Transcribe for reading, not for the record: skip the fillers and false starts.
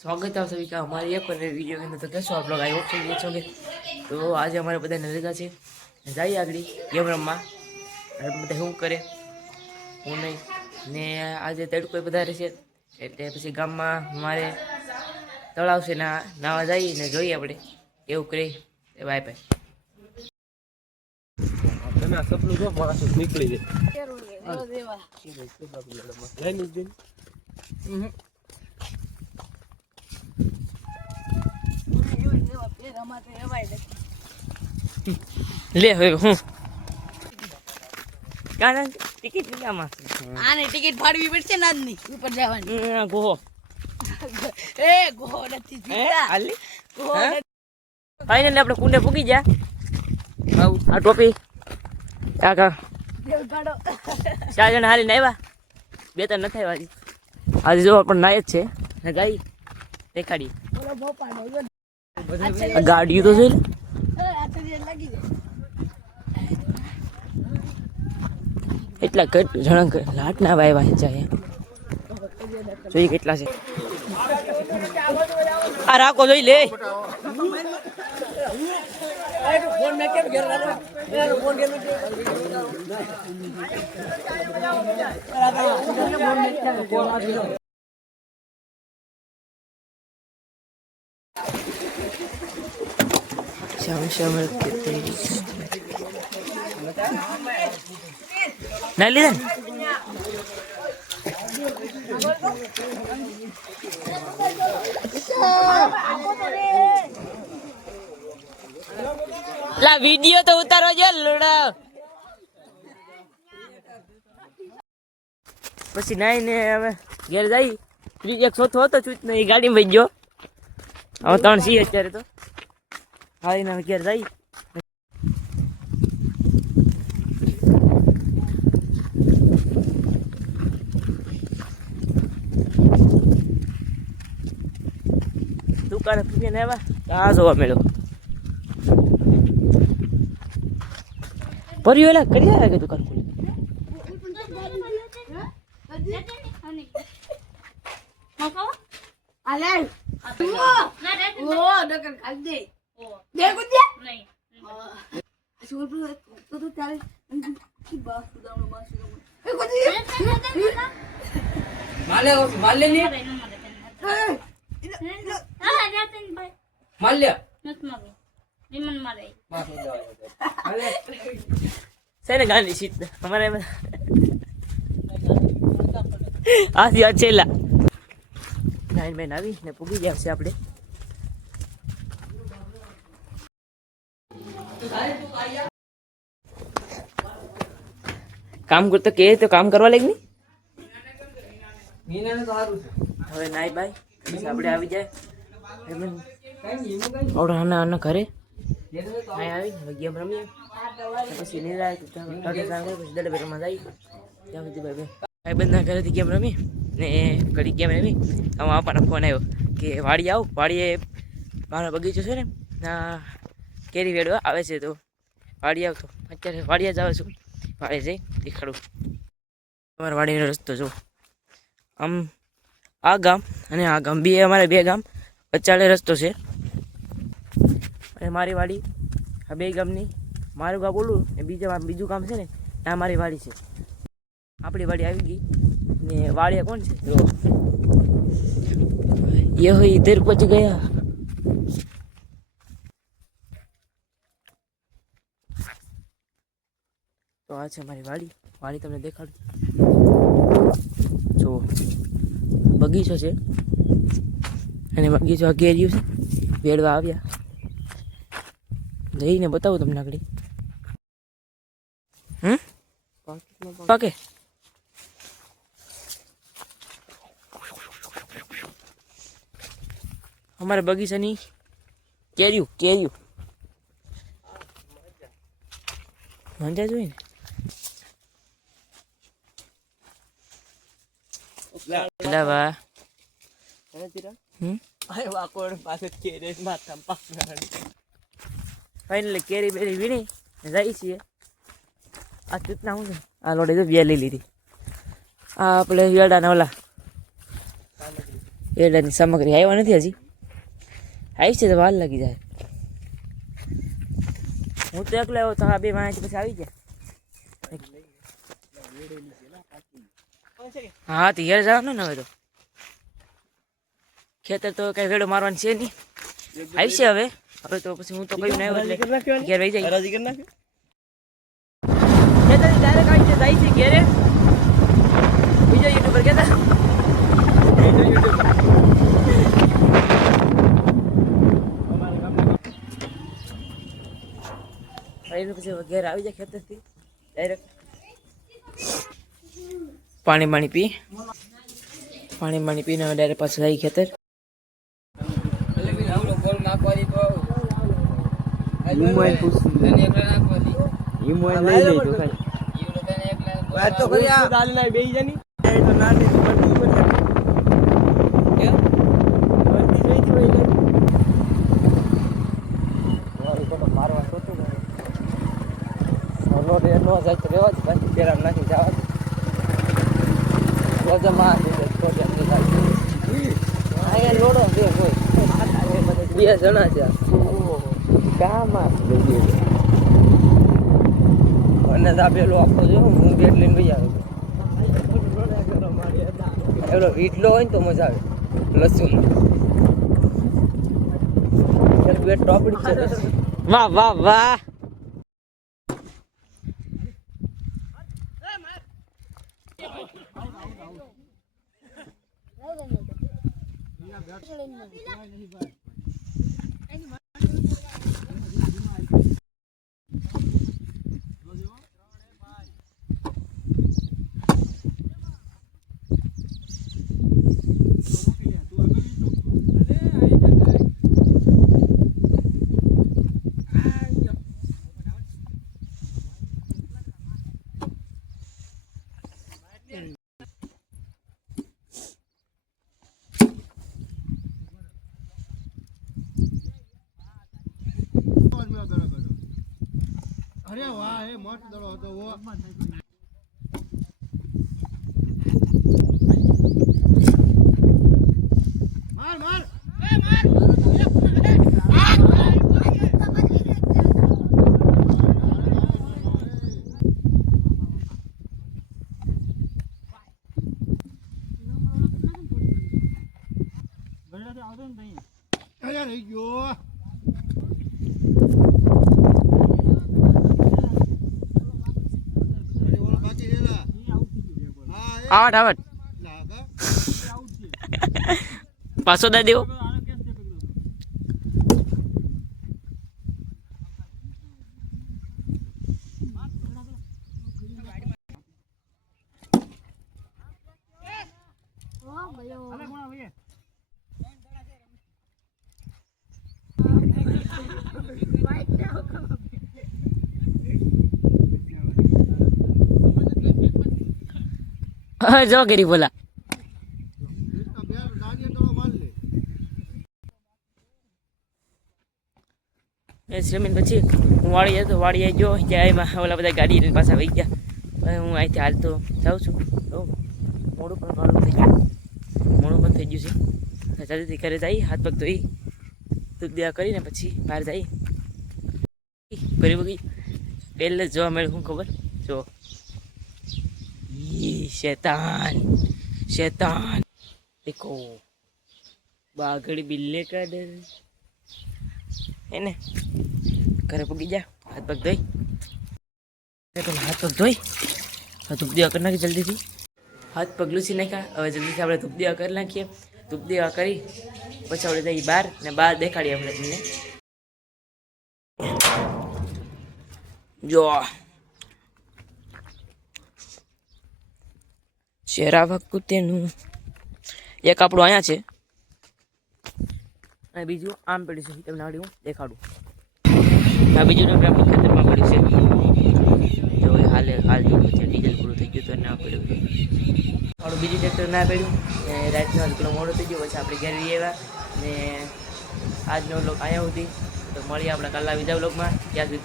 स्वागत है आप सभी का हमारे एक और वीडियो के अंदर। तो कैसे आप लोग आई होप से अच्छे होंगे। तो आज हमारे બધા નરેગા છે જાય આગળ ગેમ રમવા બધા શું કરે હું નહીં ને આજે તડકો વધારે છે એટલે પછી ગામમાં મારે તળાવ છે નાવા જઈએ ને જોઈએ આપણે એવું કરીએ બાય બાય. તમે આ સપનું જો માણસ નીકળી લે હવે હું કાના ટિકિટ લીધામાં આને ટિકિટ ફાડવી પડશે ને આજની ઉપર જવાની ગોહો એ ગોહો નથી જીતા હાલી ગોહો ફાઇનલી આપણે કુંડે પૂગી ગયા. આ ટોપી કાકા દેવ ગાડો 4 જણા હાલીને આવ્યા 2-3 નથી આવ્યા આજે જો પણ નાય જ છે ને ગાઈ દેખાડી બોલો ભોપાનો આ ગાડીઓ તો છે આ તો જે લાગી એટલા જણા લાટ ના વાય જાય જોઈએ કેટલા છે આ રાખો જોઈ લે શ્યામ ના લીધા ને લા વિડિયો તો ઉતારો છે લોડા પછી નાઈ ને હવે ઘેર જઈ એક ચોથો હતો ચૂત ને ગાડી માં ગયો હવે 3 સી અત્યારે તો હાઈ ના ઘેર જઈ દુકાને પૂછીને આવ્યા આ જોવા મળ્યો ભર્યું એલા કરી આવ્યા કે દુકાન ખુલી સેને ગાંધી સીટ અમારે આથી આ છેલ્લા 9 મહિના આવી ને પૂગી ગયા છે આપણે. કામ કરતો કે તો કામ કરવા લાગ નહીં હવે નાઈ બાય પછી આપણે આવી જાય ઓડા ઘરે આવી ગેમ રમીએ પછી નિરાય પછી દડબેરમાં જઈ ત્યાં સુધી ભાઈ ભાઈબંધના ઘરેથી ગેમ રમી ને ઘડી ગેમ રમી આમાં આપવાનો ફોન આવ્યો કે વાડી આવ વાડીએ મારો બગીચો છે ને ના કેરી વેડવા આવે છે તો વાડી આવતો અત્યારે વાડીએ જ આવે છું વાડીએ જઈ દેખાડું તમારા વાડીનો રસ્તો જો આમ આ ગામ અને આ ગામ બે અમારે 2 ગામ વચ્ચાળે રસ્તો છે અને મારી વાડી આ 2 ગામની મારું ગામ બોલું ને બીજું ગામ છે ને આ મારી વાડી છે. આપણી વાડી આવી ગઈ ને વાડીએ કોણ છે જો યહ ઇધર પહોંચ ગયા. તો આ છે મારી વાડી તમને દેખાડું જો બગીચો છે અને બગીચો આ કેરીયું છે વેડવા આવ્યા જઈને બતાવું તમને આગળ પાકે અમારા બગીચાની કેરીયું મજા જોઈએ ને લાવા ફાઇનલી કેરી બેરી વીણી જાય છીએ. આ ચૂતના શું છે આ લોડે તો બે લઈ લીધી આ આપણે વેડા ને ઓલા એડાની સામગ્રી આવ્યા નથી હજી, આવી છે તો વાર લાગી જાય. હું તો એકલો આવ્યો તો આ બે માણસ પછી આવી ગયા. હા તો ઘેર જવાનું ને હવે તો ખેતર તો કઈ વેડો મારવાનું છે નહીં, આવી છે હવે તો પછી હું તો કયું ના આવ્યો એટલે ઘેર વહી જાય. ખેતર ડાયરેક્ટ આવી જાય છે ઘેરે. બીજો યુટ્યુબર કેતા પછી ઘેર આવી જાય ખેતરથી ડાયરેક્ટ. પાણી પીને ડાયરેક્ટ પાછું જાય ખેતર. બે જણા છે અને પેલો આપો જો હું બેટ લઈને ભાઈ આવ્યો. એલો વીટલો હોય ને તો મજા આવે. લસુન બેટ ટોપડી છે. વાહ વાહ વાહ. અરે વાહ એ મોટ દડો હતો ઓ. માર માર એ માર ગળાથી આવતો ને તઈ. અરે રહી ગયો. 8 આવટ પાછો દઈ દેવો. જો ગરી બોલા જમીન પછી હું વાળી હતો. વાળી ગયો ત્યાં એમાં ઓલા બધા ગાડી પાછા વહી ગયા. હું અહીંથી હાલતો જાઉં છું. તો મોડું પણ ઘણું થઈ ગયું, મોડું પણ થઈ ગયું છે. જલ્દીથી ઘરે જઈ હાથ પગ ધોઈ દૂધ દેવા કરીને પછી બહાર જઈ કરી બગી પહેલે જ જોવા મળ્યું. શું ખબર જો शैतान देखो बागड़ी बिल्ले का डर है ने. घरे पगी जा हाथ पग धोई हाथ पग धोई धूप देवा कर नाखी जल्दी थी. हाथ पग लूसी नाख्या. હવે જલ્દીથી આપણે ધૂપ દેવા કરી નાખીએ. ધૂપ દેવા કરી પછી આપણે જઈએ બહાર ને બહાર દેખાડીએ આપણે તમને. જો શેરાવા કુતેનું એક આપણું અહીંયા છે અને બીજું આમ પડ્યું છે. તમને આવડી હું દેખાડું. આ બીજું આપણું ખેતરમાં પડ્યું છે. તો હાલ જોયું છે ડીઝલ પૂરું થઈ ગયું તો ના પડ્યું. આપણું બીજું ટ્રેક્ટર ના પડ્યું ને રાતનો થોડો મોડો થઈ ગયો. પછી આપણે ઘેર આવ્યા ને આજનો વ્લોગ અહીંયા સુધી. તો મળીએ આપણે કાલના બીજા વ્લોગમાં. ત્યાં સુધી